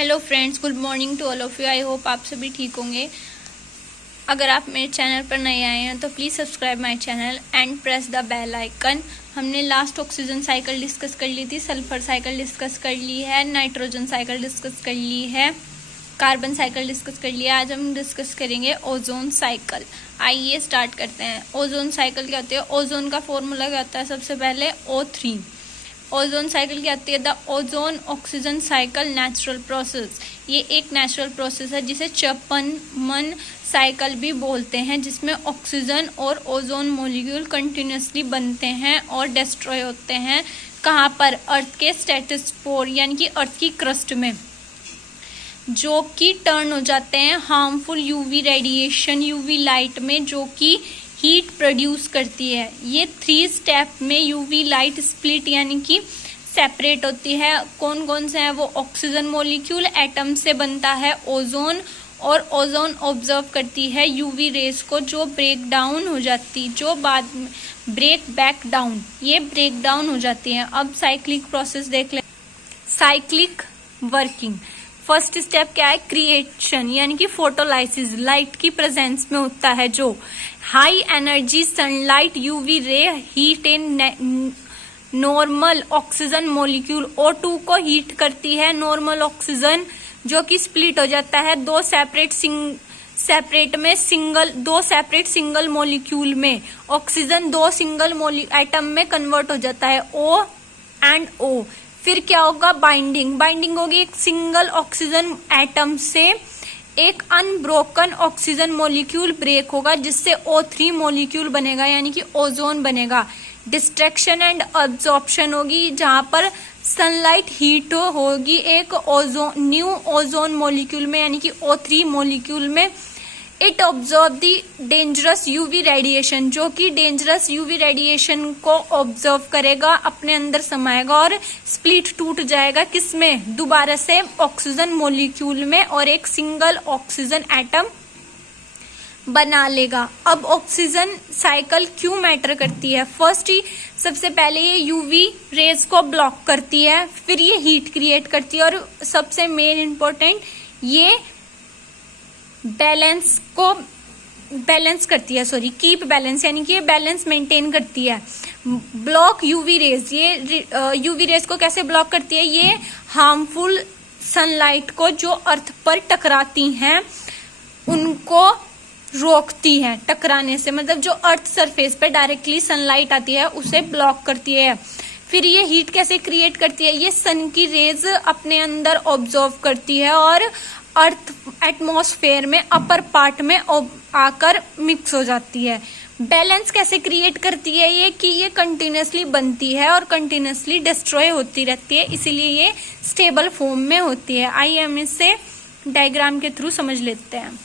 Hello friends, good morning to all of you. I hope आप सभी ठीक होंगे। अगर आप मेरे चैनल पर नए आए हैं तो please subscribe my channel and press the bell icon. हमने लास्ट ऑक्सीजन साइकिल डिस्कस कर ली थी, सल्फर साइकिल डिस्कस कर ली है, नाइट्रोजन साइकिल डिस्कस कर ली है, कार्बन साइकिल डिस्कस कर लिया। आज हम डिस्कस करेंगे ओजोन साइकिल। आइए स्टार्ट करते हैं। ओजोन साइकिल क्या होती है? ओजोन का फॉर्मूला क्या होता है? सबसे पहले O3। ओजोन साइकिल क्या होती है? The ozone oxygen cycle natural process. ये एक नेचुरल प्रोसेस है जिसे चैपमन साइकिल भी बोलते हैं, जिसमें ऑक्सीजन और ओजोन मॉलिक्यूल कंटिन्यूसली बनते हैं और डिस्ट्रॉय होते हैं। कहाँ पर? अर्थ के स्ट्रेटोस्फीयर यानी कि अर्थ की क्रस्ट में, जो कि टर्न हो जाते हैं harmful UV radiation, UV light में, जो कि हीट प्रोड्यूस करती है। ये 3 स्टेप में यूवी लाइट स्प्लिट यानी कि सेपरेट होती है। कौन कौन से हैं वो? ऑक्सीजन मॉलिक्यूल एटम से बनता है ओजोन, और ओजोन ऑब्जर्व करती है यूवी रेस को, जो ब्रेक डाउन हो जाती, जो बाद में ब्रेक बैक डाउन, ये ब्रेक डाउन हो जाती है। अब साइक्लिक प्रोसेस देख ले। साइक्लिक वर्किंग, फर्स्ट स्टेप क्या है? क्रिएशन यानी कि फोटोलाइसिस, लाइट की प्रेजेंस में होता है, जो high energy sunlight UV ray heat in normal oxygen molecule O2 को हीट करती है। नॉर्मल ऑक्सीजन जो कि स्प्लिट हो जाता है दो सेपरेट सिंगल मॉलिक्यूल में। ऑक्सीजन 2 सिंगल एटम में कन्वर्ट हो जाता है, O एंड O। फिर क्या होगा? बाइंडिंग होगी एक सिंगल ऑक्सीजन एटम से एक अनब्रोकन ऑक्सीजन मॉलिक्यूल ब्रेक होगा, जिससे O3 मॉलिक्यूल बनेगा यानी कि ओजोन बनेगा। डिस्ट्रैक्शन एंड अब्जॉर्प्शन होगी, जहां पर सनलाइट हीट होगी एक न्यू ओजोन मॉलिक्यूल में यानी कि O3 मॉलिक्यूल में। It observe the dangerous UV radiation, जो कि डेंजरस यूवी रेडिएशन को ऑब्जर्व करेगा, अपने अंदर समाएगा और स्प्लिट टूट जाएगा। किसमें? दोबारा से ऑक्सीजन मॉलिक्यूल में, और एक सिंगल ऑक्सीजन एटम बना लेगा। अब ऑक्सीजन साइकिल क्यों मैटर करती है? फर्स्ट ही सबसे पहले ये यूवी रेज को ब्लॉक करती है, फिर ये हीट क्रिएट करती है, और सबसे मेन इंपॉर्टेंट ये बैलेंस करती है, कीप बैलेंस यानी कि ये बैलेंस मेंटेन करती है। ब्लॉक यूवी रेज, ये यूवी रेज को कैसे ब्लॉक करती है? ये हार्मफुल सनलाइट को जो अर्थ पर टकराती हैं उनको रोकती है टकराने से, मतलब जो अर्थ सरफेस पर डायरेक्टली सनलाइट आती है उसे ब्लॉक करती है। फिर ये हीट कैसे क्रिएट करती है? ये सन की रेज अपने अंदर ऑब्जर्व करती है और अर्थ एटमॉस्फेयर में अपर पार्ट में आकर मिक्स हो जाती है। बैलेंस कैसे क्रिएट करती है ये? कि ये कंटिन्यूसली बनती है और कंटिन्यूसली डिस्ट्रॉय होती रहती है, इसीलिए ये स्टेबल फॉर्म में होती है। आइए हम इसे डायग्राम के थ्रू समझ लेते हैं।